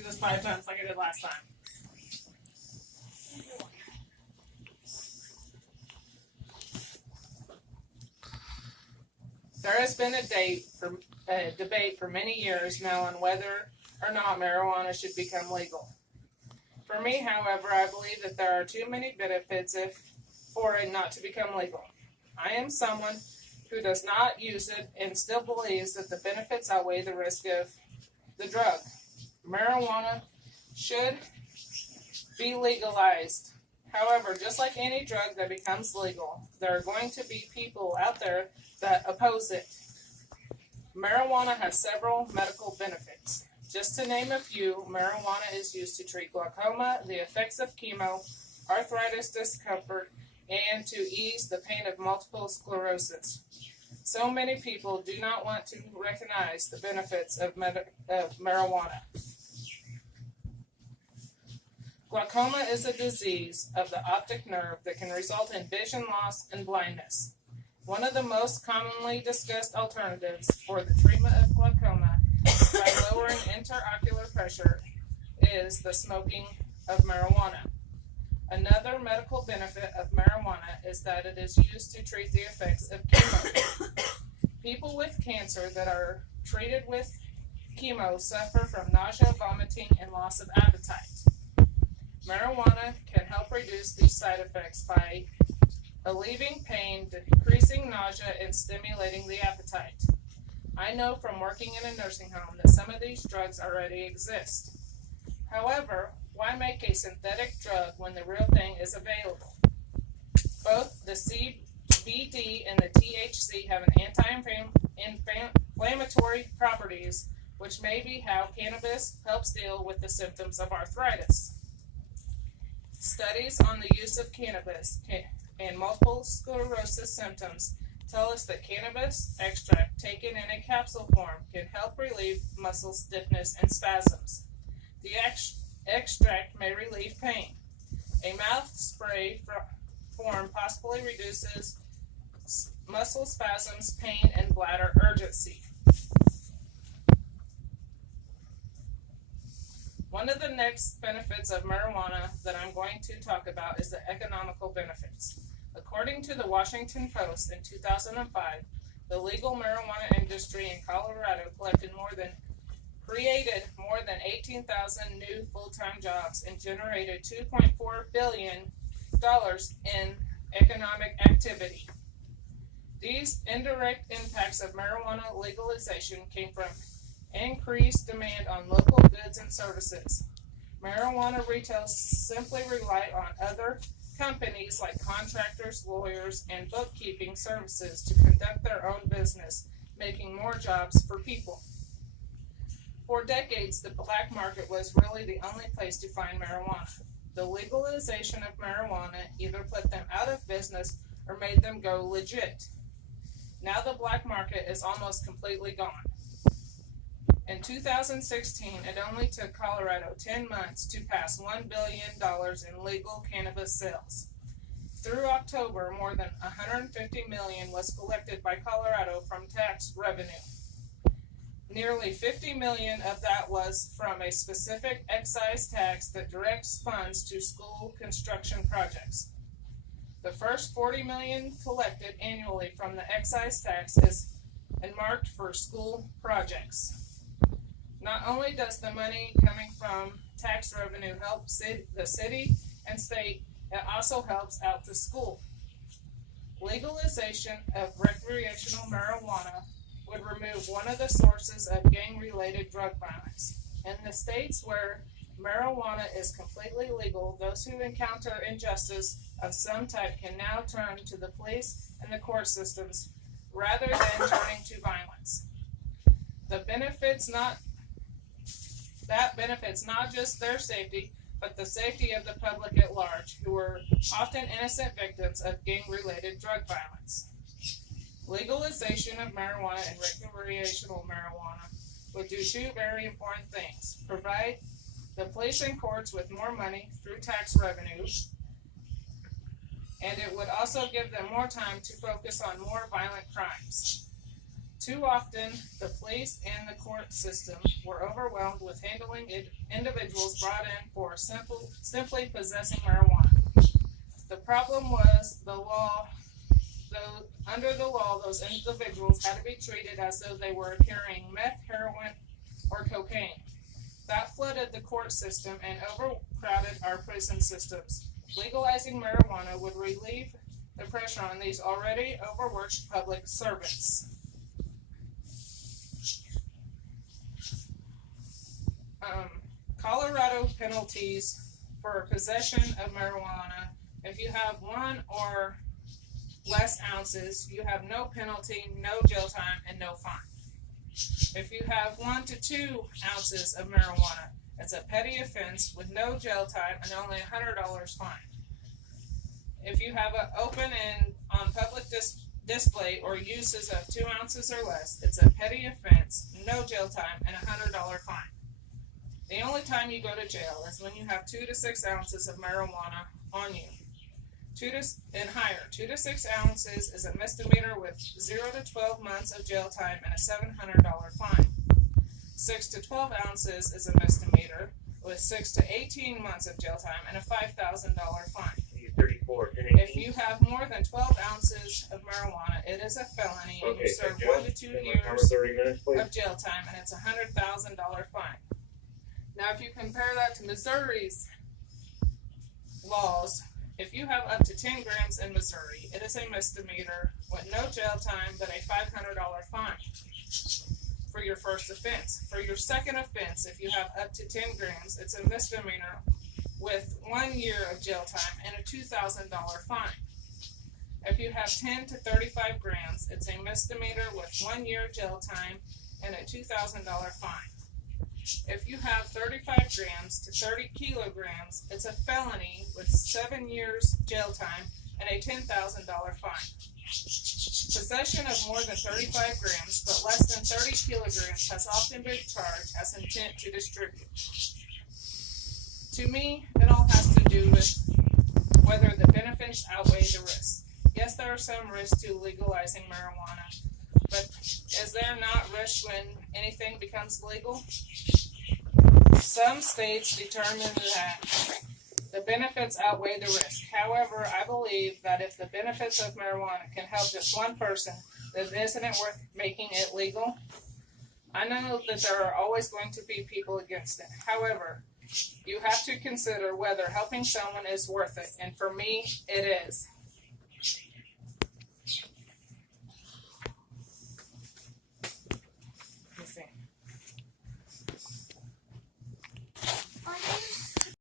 Do this 5 times like I did last time. There has been a debate for many years now on whether or not marijuana should become legal. For me, however, I believe that there are too many benefits for it not to become legal. I am someone who does not use it and still believes that the benefits outweigh the risk of the drug. Marijuana should be legalized. However, just like any drug that becomes legal, there are going to be people out there that oppose it. Marijuana has several medical benefits. Just to name a few, marijuana is used to treat glaucoma, the effects of chemo, arthritis discomfort, and to ease the pain of multiple sclerosis. So many people do not want to recognize the benefits of marijuana. Glaucoma is a disease of the optic nerve that can result in vision loss and blindness. One of the most commonly discussed alternatives for the treatment of glaucoma by lowering intraocular pressure is the smoking of marijuana. Another medical benefit of marijuana is that it is used to treat the effects of chemo. People with cancer that are treated with chemo suffer from nausea, vomiting, and loss of appetite. Marijuana can help reduce these side effects by alleviating pain, decreasing nausea, and stimulating the appetite. I know from working in a nursing home that some of these drugs already exist. However, why make a synthetic drug when the real thing is available? Both the CBD and the THC have an anti-inflammatory properties, which may be how cannabis helps deal with the symptoms of arthritis. Studies on the use of cannabis and multiple sclerosis symptoms tell us that cannabis extract taken in a capsule form can help relieve muscle stiffness and spasms. The extract may relieve pain. A mouth spray form possibly reduces muscle spasms, pain, and bladder urgency. One of the next benefits of marijuana that I'm going to talk about is the economical benefits. According to the Washington Post in 2005, the legal marijuana industry in Colorado created more than 18,000 new full-time jobs and generated $2.4 billion in economic activity. These indirect impacts of marijuana legalization came from increased demand on local goods and services. Marijuana retailers simply rely on other companies like contractors, lawyers, and bookkeeping services to conduct their own business, making more jobs for people. For decades, the black market was really the only place to find marijuana. The legalization of marijuana either put them out of business or made them go legit. Now the black market is almost completely gone. In 2016, it only took Colorado 10 months to pass $1 billion in legal cannabis sales. Through October, more than $150 million was collected by Colorado from tax revenue. Nearly $50 million of that was from a specific excise tax that directs funds to school construction projects. The first $40 million collected annually from the excise tax is earmarked for school projects. Not only does the money coming from tax revenue help the city and state, it also helps out the school. Legalization of recreational marijuana would remove one of the sources of gang-related drug violence. In the states where marijuana is completely legal, those who encounter injustice of some type can now turn to the police and the court systems rather than turning to violence. That benefits not just their safety, but the safety of the public at large, who are often innocent victims of gang-related drug violence. Legalization of marijuana and recreational marijuana would do two very important things: provide the police and courts with more money through tax revenue, and it would also give them more time to focus on more violent crimes. Too often, the police and the court system were overwhelmed with handling individuals brought in for simply possessing marijuana. The problem was under the law, those individuals had to be treated as though they were carrying meth, heroin, or cocaine. That flooded the court system and overcrowded our prison systems. Legalizing marijuana would relieve the pressure on these already overworked public servants. Colorado penalties for possession of marijuana. If you have 1 or less ounces, you have no penalty, no jail time, and no fine. If you have 1 to 2 ounces of marijuana, it's a petty offense with no jail time and only $100 fine. If you have an open and on public display or uses of 2 ounces or less, it's a petty offense, no jail time, and $100 fine. The only time you go to jail is when you have 2 to 6 ounces of marijuana on you. 2 to 6 ounces is a misdemeanor with 0 to 12 months of jail time and a $700 fine. 6 to 12 ounces is a misdemeanor with 6 to 18 months of jail time and a $5,000 fine. 34, if you have more than 12 ounces of marijuana, it is a felony and you serve 1 to 2 years of jail time and it's a $100,000 fine. Now, if you compare that to Missouri's laws, if you have up to 10 grams in Missouri, it is a misdemeanor with no jail time but a $500 fine for your first offense. For your second offense, if you have up to 10 grams, it's a misdemeanor with 1 year of jail time and a $2,000 fine. If you have 10 to 35 grams, it's a misdemeanor with 1 year jail time and a $2,000 fine. If you have 35 grams to 30 kilograms, it's a felony with 7 years jail time and a $10,000 fine. Possession of more than 35 grams but less than 30 kilograms has often been charged as intent to distribute. To me, it all has to do with whether the benefits outweigh the risks. Yes, there are some risks to legalizing marijuana, but is there not risk when anything becomes legal? Some states determine that the benefits outweigh the risk. However, I believe that if the benefits of marijuana can help just one person, then isn't it worth making it legal? I know that there are always going to be people against it. However, you have to consider whether helping someone is worth it, and for me, it is.